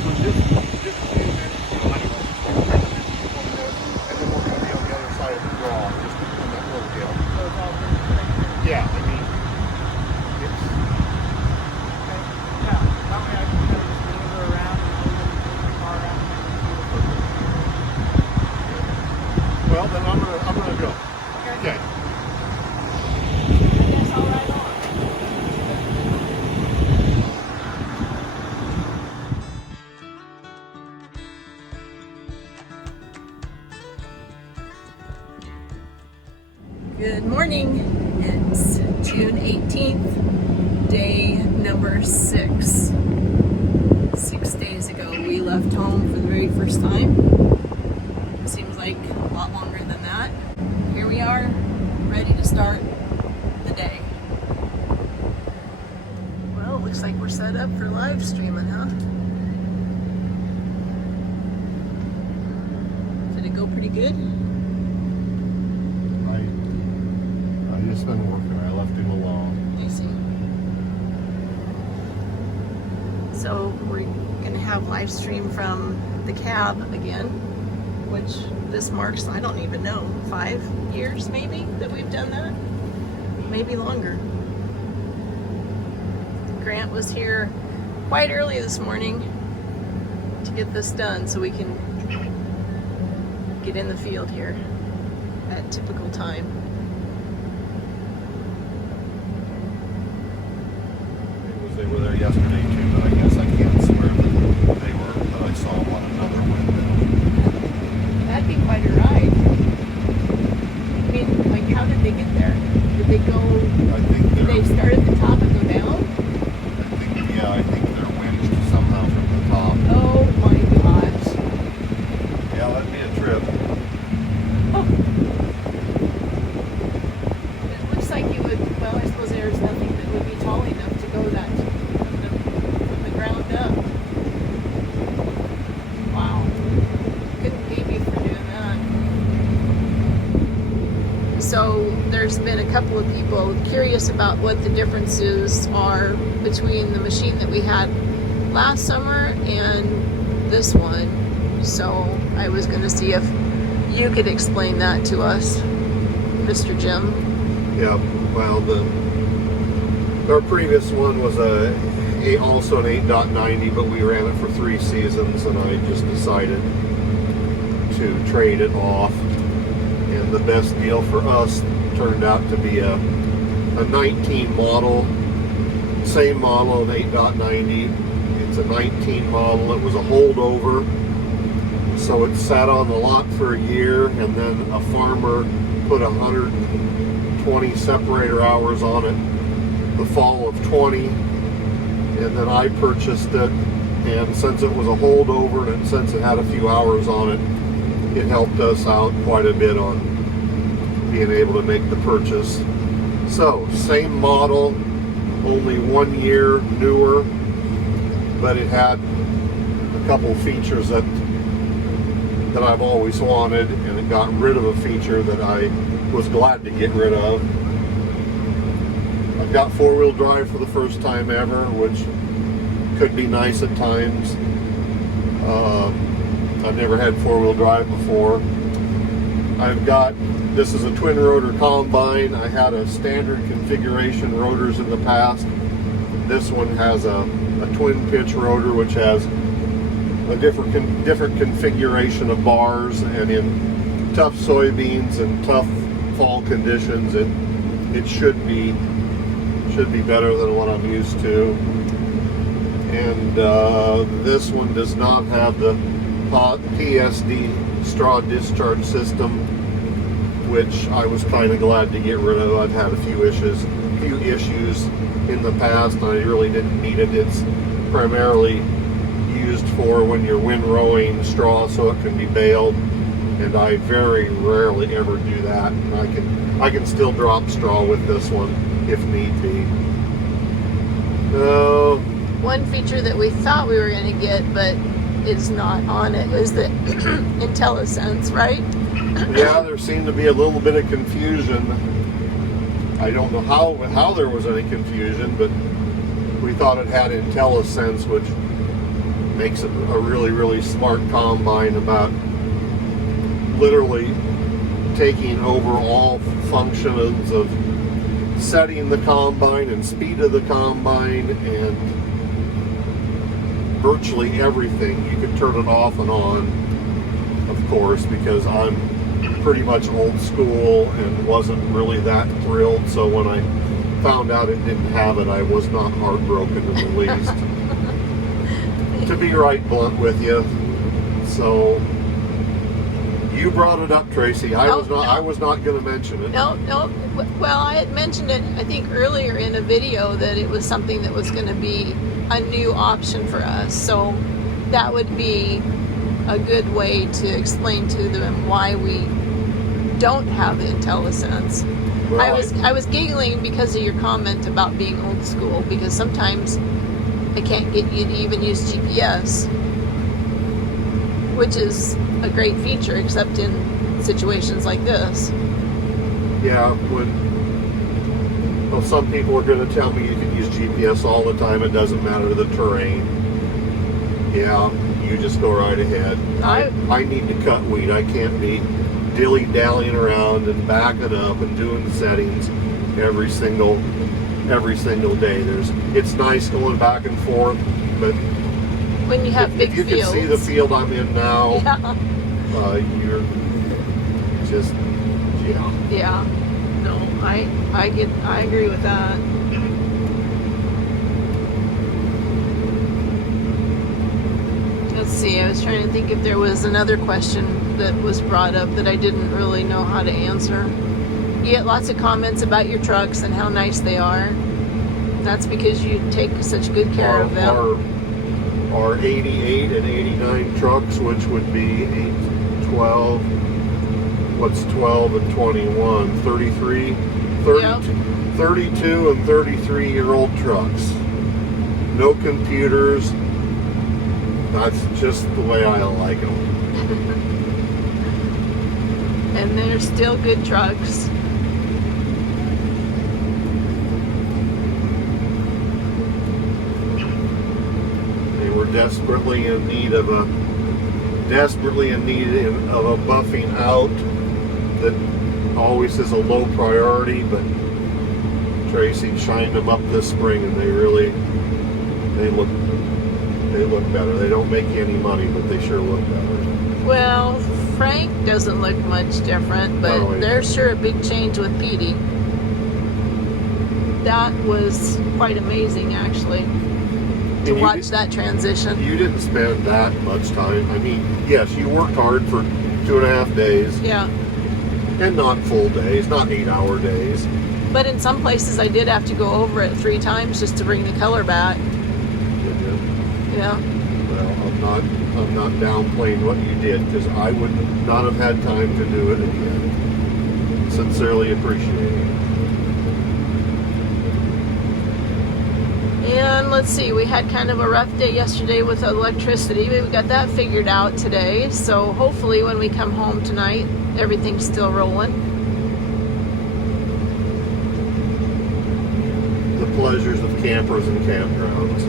for just a few minutes, anyway, maybe 10 minutes before we know, and then we're going to be on the other side of the draw, just on that little hill. So it's all pretty quick. Yeah, I mean, it's... Okay. Yeah. That way I can kind of just maneuver around and move the car around and see the Well, then I'm gonna go. Okay. I guess I'll ride on. Good morning. It's June 18th, day number 6. 6 days ago, we left home for the very first time. Seems like a lot longer than that. Here we are, ready to start the day. Well, it looks like we're set up for live streaming, huh? Did it go pretty good? I just been working. I left him alone. I see. So we're going to have live stream from the cab again, which this marks, I don't even know, 5 years maybe that we've done that? Maybe longer. Grant was here quite early this morning to get this done so we can get in the field here at typical time. They were there yesterday too, but I guess I can't swear that they were, but I saw one another windmill. That'd be quite a ride. I mean, like, how did they get there? Did they go, I think did they start at the top and go down? I think they're winched somehow from the top. Oh my gosh. Yeah, that'd be a trip. Oh. It looks like you would, well, I suppose there's nothing that would be tall enough to go that from the ground up. Wow. Couldn't blame you for doing that. So there's been a couple of people curious about what the differences are between the machine that we had last summer and this one. So I was going to see if you could explain that to us, Mr. Jim. Yeah, well, our previous one was also an 8.90, but we ran it for 3 seasons, and I just decided to trade it off. And the best deal for us turned out to be a 19 model, same model of 8.90. It's a 19 model. It was a holdover, so it sat on the lot for a year, and then a farmer put 120 separator hours on it the fall of 20, and then I purchased it, and since it was a holdover and since it had a few hours on it, it helped us out quite a bit on being able to make the purchase. So, same model, only 1 year newer, but it had a couple features that I've always wanted, and it got rid of a feature that I was glad to get rid of. I've got 4-wheel drive for the first time ever, which could be nice at times. I've never had 4-wheel drive before. This is a twin rotor combine. I had a standard configuration rotors in the past. This one has a twin pitch rotor, which has a different configuration of bars, and in tough soybeans and tough fall conditions, it should be better than what I'm used to. And this one does not have the PSD straw discharge system, which I was kind of glad to get rid of. I've had a few issues in the past, and I really didn't need it. It's primarily used for when you're windrowing straw so it can be baled, and I very rarely ever do that. And I can still drop straw with this one if need be. One feature that we thought we were going to get, but is not on it, is the IntelliSense, right? Yeah, there seemed to be a little bit of confusion. I don't know how there was any confusion, but we thought it had IntelliSense, which makes it a really, really smart combine about literally taking over all functions of setting the combine and speed of the combine and virtually everything. You can turn it off and on, of course, because I'm pretty much old school and wasn't really that thrilled. So when I found out it didn't have it, I was not heartbroken in the least. To be right blunt with you. So you brought it up, Tracy. I was not going to mention it. No. Well, I had mentioned it, I think, earlier in a video that it was something that was going to be a new option for us. So that would be a good way to explain to them why we don't have the IntelliSense. Well, I was giggling because of your comment about being old school, because sometimes I can't get you to even use GPS, which is a great feature, except in situations like this. Yeah, well, some people are going to tell me you can use GPS all the time. It doesn't matter the terrain. Yeah, you just go right ahead. I need to cut weed. I can't be dilly-dallying around and backing up and doing the settings every single day. It's nice going back and forth, but when you have big if you fields. can see the field I'm in now, you're just Yeah. No, I agree with that. Let's see, I was trying to think if there was another question that was brought up that I didn't really know how to answer. You get lots of comments about your trucks and how nice they are. That's because you take such good care of them. Our 88 and 89 trucks, which would be 8, 12, what's 12 and 21? 33, 32 and 33-year-old trucks. No computers. That's just the way I like them. And they're still good trucks. They were desperately in need of a buffing out. That always is a low priority, but Tracy shined them up this spring, and they look better. They don't make you any money, but they sure look better. Well, Frank doesn't look much different, but there's sure a big change with Petey. That was quite amazing, actually, to watch that transition. You didn't spend that much time. I mean, yes, you worked hard for 2.5 days. Yeah. And not full days, not 8-hour days. But in some places I did have to go over it 3 times just to bring the color back. Yeah. Well, I'm not downplaying what you did, because I would not have had time to do it again. Sincerely appreciate it. And let's see, we had kind of a rough day yesterday with electricity, but we got that figured out today. So hopefully when we come home tonight, everything's still rolling. The pleasures of campers and campgrounds.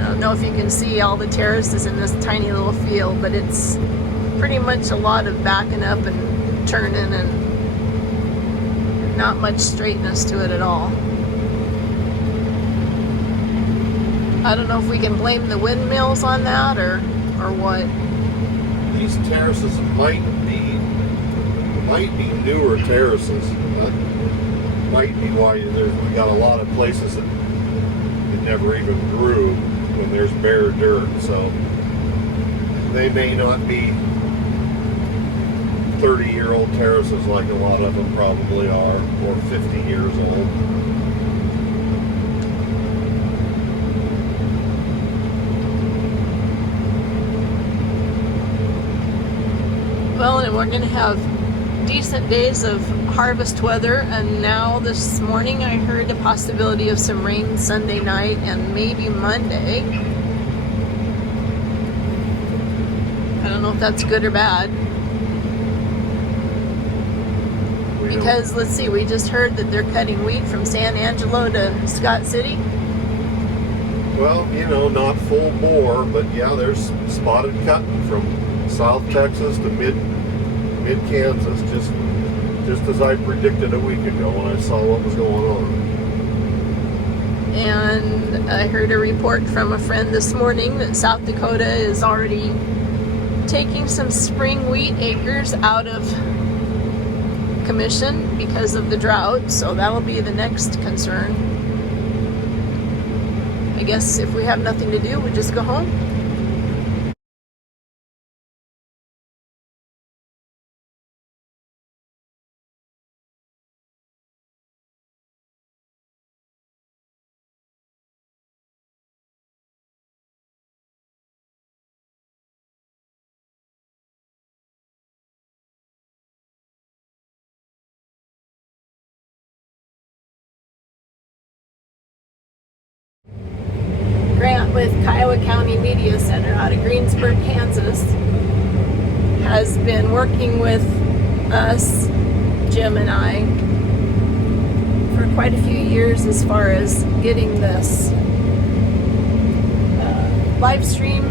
I don't know if you can see all the terraces in this tiny little field, but it's pretty much a lot of backing up and turning and not much straightness to it at all. I don't know if we can blame the windmills on that or what. These terraces might be newer terraces. That might be why we got a lot of places that it never even grew when there's bare dirt. So they may not be 30-year-old terraces like a lot of them probably are, or 50 years old. Well, and we're going to have decent days of harvest weather, and now this morning I heard a possibility of some rain Sunday night and maybe Monday. I don't know if that's good or bad. Because, let's see, we just heard that they're cutting wheat from San Angelo to Scott City. Well, you know, not full bore, but yeah, there's spotted cutting from South Texas to mid Kansas, just as I predicted a week ago when I saw what was going on. And I heard a report from a friend this morning that South Dakota is already taking some spring wheat acres out of commission because of the drought, so that'll be the next concern. I guess if we have nothing to do, we just go home. Grant with Kiowa County Media Center out of Greensburg, Kansas, has been working with us, Jim and I, for quite a few years as far as getting this live stream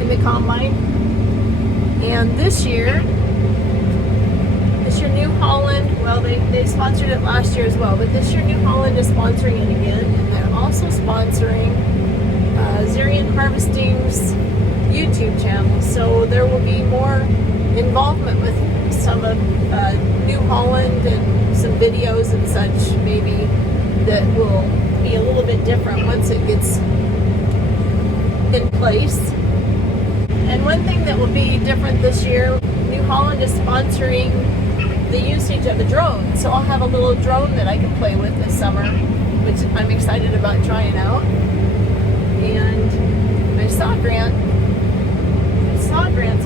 in the combine. And this year New Holland, well, they sponsored it last year as well, but this year New Holland is sponsoring it again, and they're also sponsoring Zerian Harvesting's YouTube channel. So there will be more involvement with some of New Holland and some videos and such, maybe, that will be a little bit different once it gets in place. And one thing that will be different this year, New Holland is sponsoring the usage of the drone. So I'll have a little drone that I can play with this summer, which I'm excited about trying out. And I saw Grant's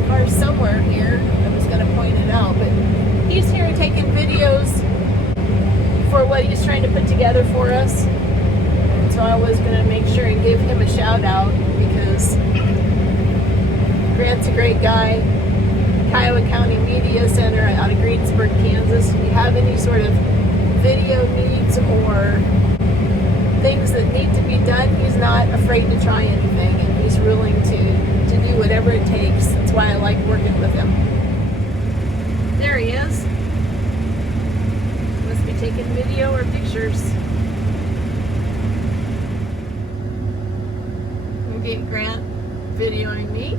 car somewhere here. I was going to point it out, but he's here taking videos for what he's trying to put together for us. And so I was going to make sure and give him a shout out, because Grant's a great guy. Kiowa County Media Center out of Greensburg, Kansas. If you have any sort of video needs or things that need to be done, he's not afraid to try anything, and he's willing to do whatever it takes. That's why I like working with him. There he is. Must be taking video or pictures. Maybe Grant videoing me.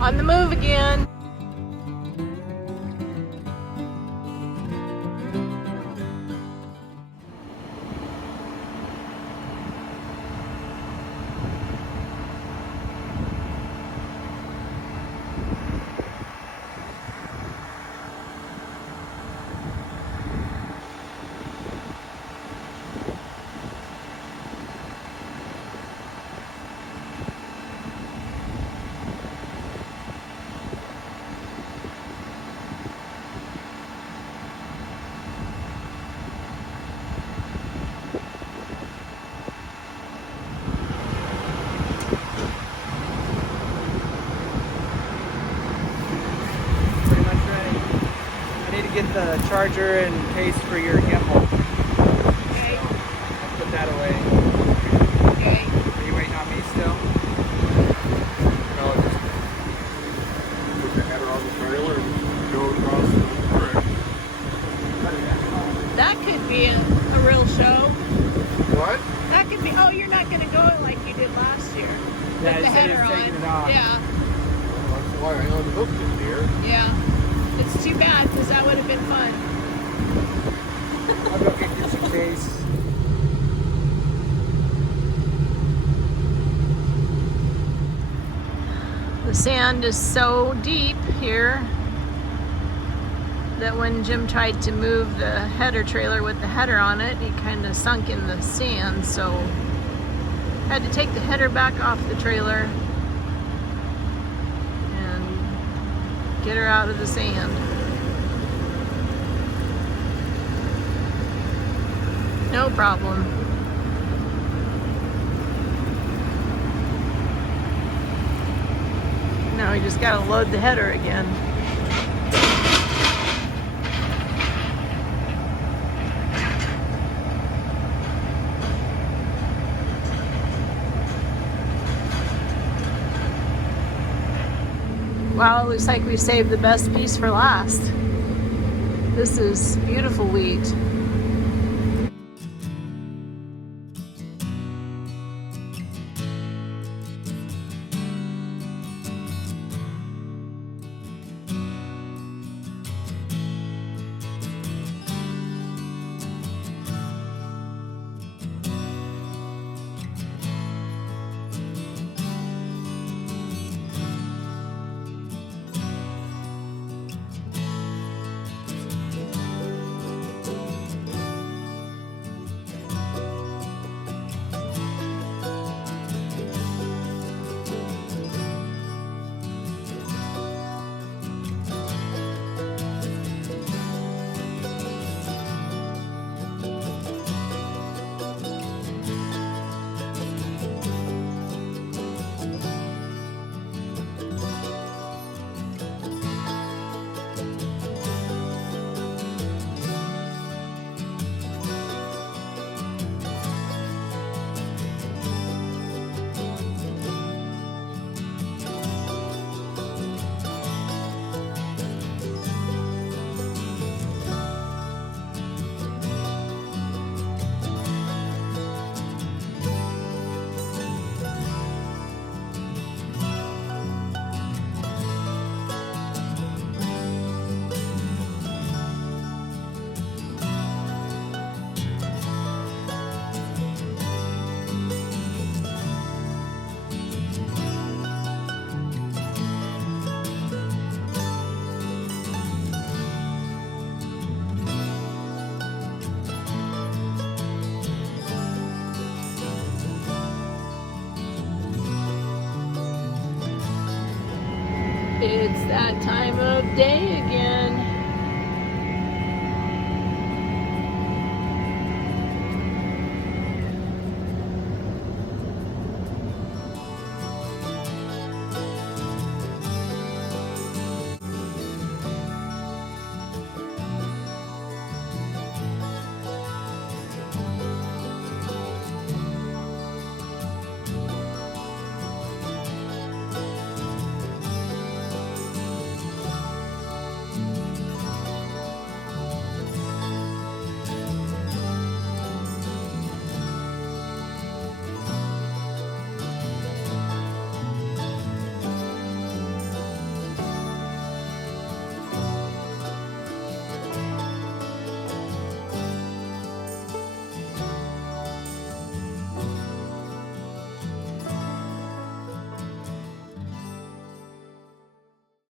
On the move again. Get the charger and case for your gimbal. Okay. I'll put that away. Okay. Are you waiting on me still? No, just put the header on the trailer and go across the bridge. That could be a real show. What? That could be. Oh, you're not going to go like you did last year. Yeah, With the he said he header was taking on. it off. Yeah. Well, that's why I unhooked it here. Yeah. It's too bad, because that would have been fun. I'll go get you some case. The sand is so deep here that when Jim tried to move the header trailer with the header on it, he kind of sunk in the sand, so had to take the header back off the trailer and Get her out of the sand. No problem. Now we just gotta load the header again. Wow, it looks like we saved the best piece for last. This is beautiful wheat. It's that time of day again.